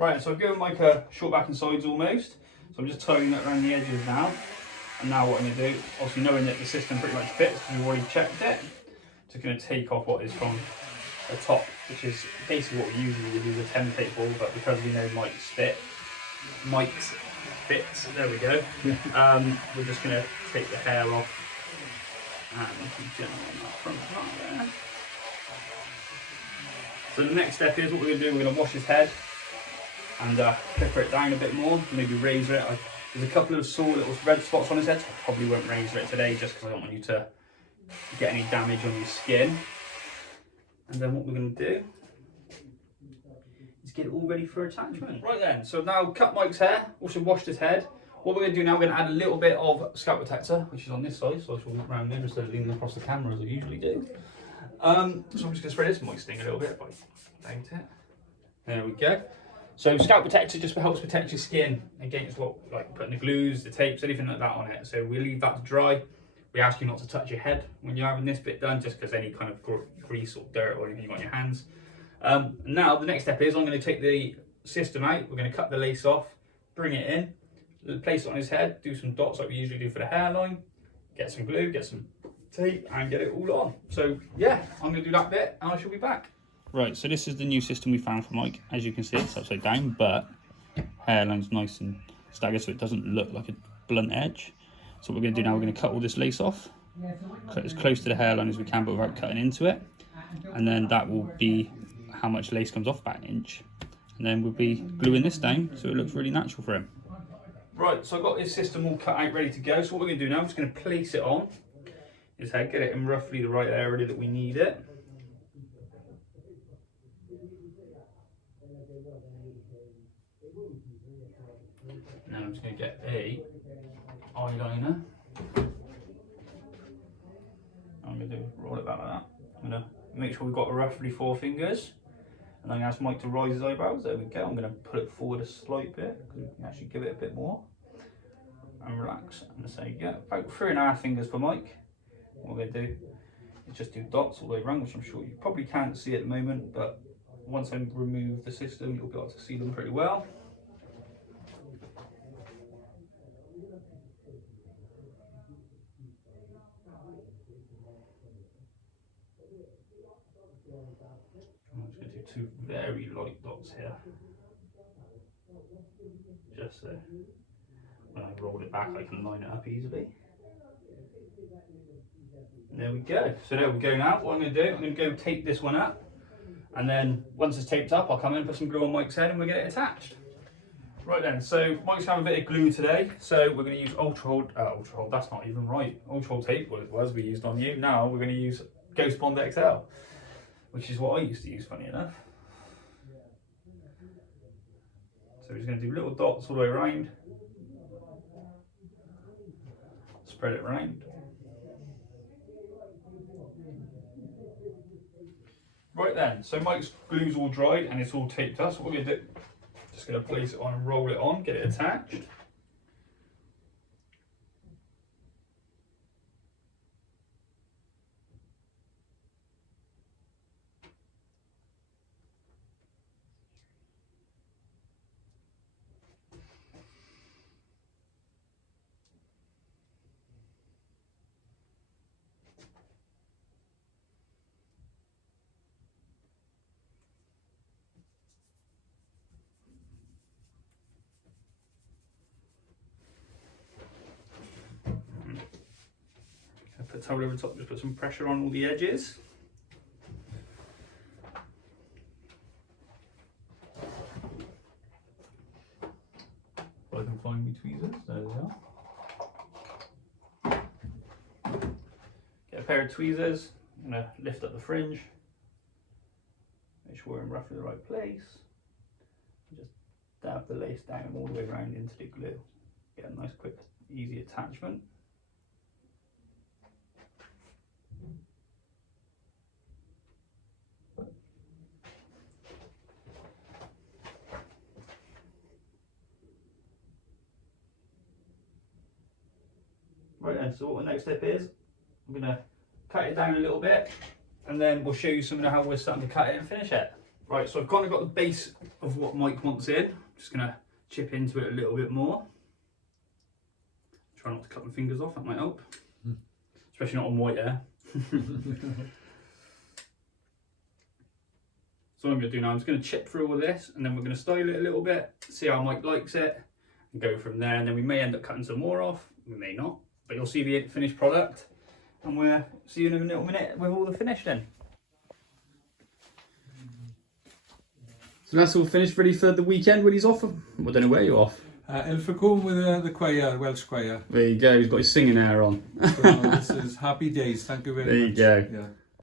Right, so I've given Mike a short back and sides almost. So I'm just tying that around the edges now. And now what I'm going to do, obviously knowing that the system pretty much fits, because we've already checked it, just going to take off what is from the top, which is basically what we usually would use a template for, but because we know Mike's fits, there we go. We're just going to take the hair off and keep general on that front part there. So the next step is what we're going to do, we're going to wash his head and clipper it down a bit more, maybe razor it. There's a couple of sore little red spots on his head, so I probably won't razor it today just because I don't want you to get any damage on your skin. And then what we're going to do is get it all ready for attachment. Right then, so now cut Mike's hair, also washed his head. What we're going to do now, we're going to add a little bit of Scalp Protector, which is on this side, so I shall walk around there instead of leaning across the camera as I usually do. So I'm just going to spray this. Might sting a little bit, but I doubt it. There we go. So Scalp Protector just helps protect your skin against what, like putting the glues, the tapes, anything like that on it. So we leave that to dry. We ask you not to touch your head when you're having this bit done, just because any kind of grease or dirt or anything you got on your hands. Now the next step is I'm going to take the system out. We're going to cut the lace off, bring it in, place it on his head, do some dots like we usually do for the hairline, get some glue, get some tape, and get it all on. So yeah, I'm going to do that bit, and I shall be back. Right, so this is the new system we found for Mike. As you can see, it's upside down, but hairline's nice and staggered, so it doesn't look like a blunt edge. So what we're going to do now, we're going to cut all this lace off, cut as close to the hairline as we can, but without cutting into it. And then that will be how much lace comes off, about an inch. And then we'll be gluing this down, so it looks really natural for him. Right, so I've got his system all cut out, ready to go. So what we're going to do now, I'm just going to place it on his head, get it in roughly the right area that we need it. Now I'm just going to get a eyeliner. I'm going to roll it back like that. I'm going to make sure we've got roughly 4 fingers. And I'm going to ask Mike to rise his eyebrows. There we go. I'm going to put it forward a slight bit, because we can actually give it a bit more. And relax. And so you get about 3.5 fingers for Mike. What we're going to do is just do dots all the way around, which I'm sure you probably can't see at the moment, but once I remove the system, you'll be able to see them pretty well. I'm just going to do 2 very light dots here, just so when I roll it back I can line it up easily. And there we go. So there we go now. What I'm going to do, I'm going to go tape this one up, and then once it's taped up I'll come in and put some glue on Mike's head and we'll get it attached. Right then, so Mike's having a bit of glue today, so we're going to use ultra hold, that's not even right, ultra hold tape was we used on you. Now we're going to use Ghost Bond XL, which is what I used to use, funny enough. So we're just going to do little dots all the way around, spread it around. Right then, so Mike's glue's all dried and it's all taped up. So what we're going to do, just going to place it on and roll it on, get it attached. Put a towel over the top, just put some pressure on all the edges. I can find me tweezers, there we are. Get a pair of tweezers, I'm going to lift up the fringe, make sure we're in roughly the right place. Just dab the lace down all the way around into the glue. Get a nice quick easy attachment. Right then, so what the next step is, I'm going to cut it down a little bit, and then we'll show you some of how we're starting to cut it and finish it. Right, so I've kind of got the base of what Mike wants in. I'm just going to chip into it a little bit more. Try not to cut my fingers off, that might help. Especially not on white hair. So what I'm going to do now, I'm just going to chip through all this, and then we're going to style it a little bit, see how Mike likes it, and go from there. And then we may end up cutting some more off, we may not, but you'll see the finished product, and we'll see you in a little minute with all the finish then. So that's all finished, ready for the weekend when he's off. I don't know where you're off. Ilfracombe with the choir, Welsh choir. There you go, he's got his singing hair on. So this is happy days, thank you very much. There you go. Yeah.